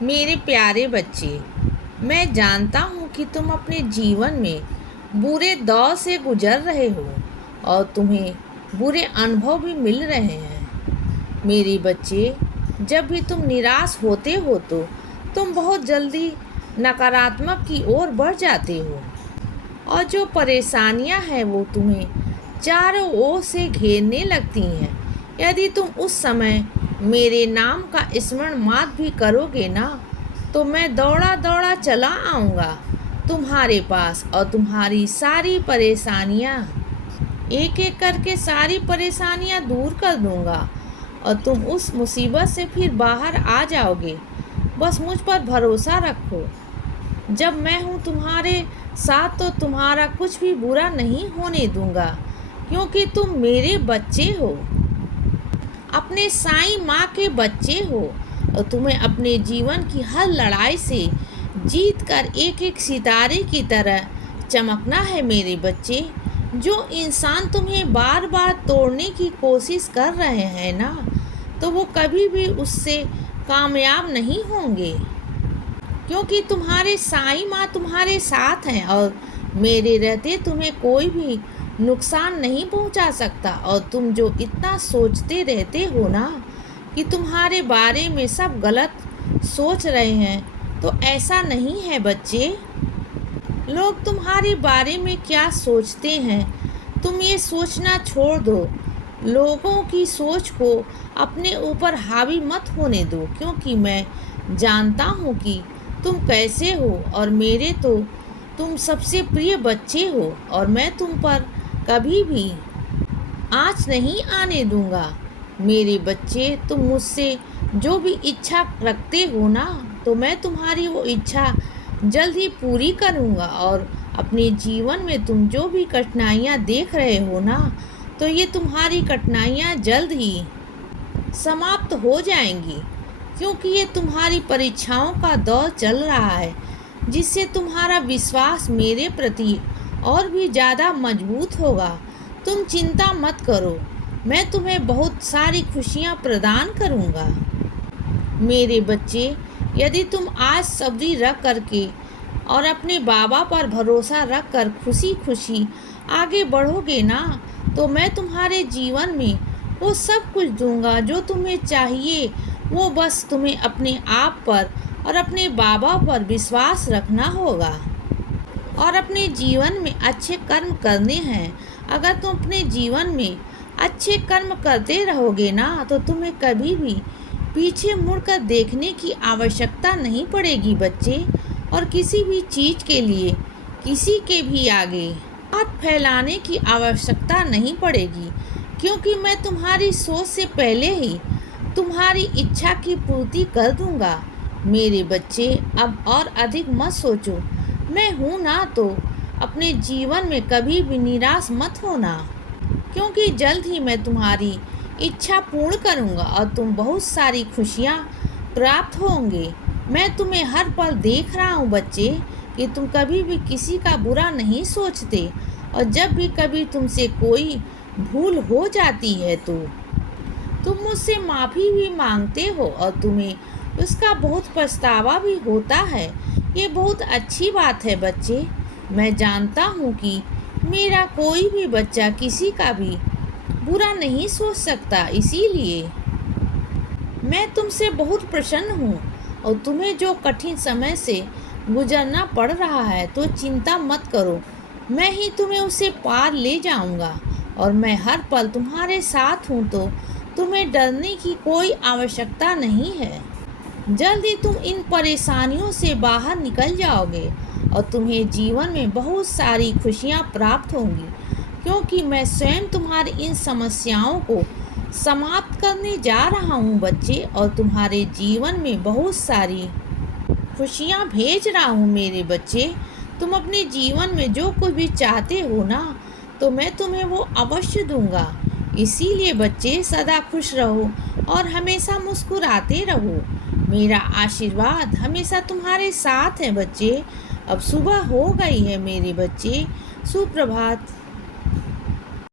मेरे प्यारे बच्चे, मैं जानता हूँ कि तुम अपने जीवन में बुरे दौर से गुजर रहे हो और तुम्हें बुरे अनुभव भी मिल रहे हैं। मेरे बच्चे, जब भी तुम निराश होते हो तो तुम बहुत जल्दी नकारात्मक की ओर बढ़ जाते हो और जो परेशानियां हैं वो तुम्हें चारों ओर से घेरने लगती हैं। यदि तुम उस समय मेरे नाम का स्मरण मात्र भी करोगे ना, तो मैं दौड़ा दौड़ा चला आऊँगा तुम्हारे पास और तुम्हारी सारी परेशानियां एक एक करके सारी परेशानियां दूर कर दूंगा और तुम उस मुसीबत से फिर बाहर आ जाओगे। बस मुझ पर भरोसा रखो। जब मैं हूँ तुम्हारे साथ तो तुम्हारा कुछ भी बुरा नहीं होने दूंगा, क्योंकि तुम मेरे बच्चे हो, अपने साईं माँ के बच्चे हो और तुम्हें अपने जीवन की हर लड़ाई से जीत कर एक एक सितारे की तरह चमकना है। मेरे बच्चे, जो इंसान तुम्हें बार बार तोड़ने की कोशिश कर रहे हैं ना, तो वो कभी भी उससे कामयाब नहीं होंगे, क्योंकि तुम्हारे साईं माँ तुम्हारे साथ हैं और मेरे रहते तुम्हें कोई भी नुकसान नहीं पहुंचा सकता। और तुम जो इतना सोचते रहते हो ना कि तुम्हारे बारे में सब गलत सोच रहे हैं, तो ऐसा नहीं है बच्चे। लोग तुम्हारे बारे में क्या सोचते हैं, तुम ये सोचना छोड़ दो। लोगों की सोच को अपने ऊपर हावी मत होने दो, क्योंकि मैं जानता हूँ कि तुम कैसे हो और मेरे तो तुम सबसे प्रिय बच्चे हो और मैं तुम पर कभी भी आँच नहीं आने दूंगा। मेरे बच्चे, तुम मुझसे जो भी इच्छा रखते हो ना, तो मैं तुम्हारी वो इच्छा जल्द ही पूरी करूंगा। और अपने जीवन में तुम जो भी कठिनाइयाँ देख रहे हो ना, तो ये तुम्हारी कठिनाइयाँ जल्द ही समाप्त हो जाएंगी, क्योंकि ये तुम्हारी परीक्षाओं का दौर चल रहा है, जिससे तुम्हारा विश्वास मेरे प्रति और भी ज़्यादा मजबूत होगा। तुम चिंता मत करो, मैं तुम्हें बहुत सारी खुशियाँ प्रदान करूँगा। मेरे बच्चे, यदि तुम आज सब्री रख करके और अपने बाबा पर भरोसा रख कर खुशी खुशी आगे बढ़ोगे ना, तो मैं तुम्हारे जीवन में वो सब कुछ दूंगा जो तुम्हें चाहिए। वो बस तुम्हें अपने आप पर और अपने बाबा पर विश्वास रखना होगा और अपने जीवन में अच्छे कर्म करने हैं। अगर तुम अपने जीवन में अच्छे कर्म करते रहोगे ना, तो तुम्हें कभी भी पीछे मुड़कर देखने की आवश्यकता नहीं पड़ेगी बच्चे, और किसी भी चीज़ के लिए किसी के भी आगे हाथ फैलाने की आवश्यकता नहीं पड़ेगी, क्योंकि मैं तुम्हारी सोच से पहले ही तुम्हारी इच्छा की पूर्ति कर दूंगा। मेरे बच्चे, अब और अधिक मत सोचो। मैं हूँ ना, तो अपने जीवन में कभी भी निराश मत होना, क्योंकि जल्द ही मैं तुम्हारी इच्छा पूर्ण करूँगा और तुम बहुत सारी खुशियाँ प्राप्त होंगे। मैं तुम्हें हर पल देख रहा हूँ बच्चे, कि तुम कभी भी किसी का बुरा नहीं सोचते, और जब भी कभी तुमसे कोई भूल हो जाती है तो तुम मुझसे माफ़ी भी मांगते हो और तुम्हें उसका बहुत पछतावा भी होता है। ये बहुत अच्छी बात है बच्चे। मैं जानता हूँ कि मेरा कोई भी बच्चा किसी का भी बुरा नहीं सोच सकता, इसीलिए मैं तुमसे बहुत प्रसन्न हूँ। और तुम्हें जो कठिन समय से गुजरना पड़ रहा है, तो चिंता मत करो, मैं ही तुम्हें उसे पार ले जाऊँगा और मैं हर पल तुम्हारे साथ हूँ, तो तुम्हें डरने की कोई आवश्यकता नहीं है। जल्द ही तुम इन परेशानियों से बाहर निकल जाओगे और तुम्हें जीवन में बहुत सारी खुशियाँ प्राप्त होंगी, क्योंकि मैं स्वयं तुम्हारी इन समस्याओं को समाप्त करने जा रहा हूँ बच्चे, और तुम्हारे जीवन में बहुत सारी खुशियाँ भेज रहा हूँ। मेरे बच्चे, तुम अपने जीवन में जो कुछ भी चाहते हो ना, तो मैं तुम्हें वो अवश्य दूंगा। इसीलिए बच्चे, सदा खुश रहो और हमेशा मुस्कुराते रहो। मेरा आशीर्वाद हमेशा तुम्हारे साथ है बच्चे। अब सुबह हो गई है मेरे बच्चे, सुप्रभात।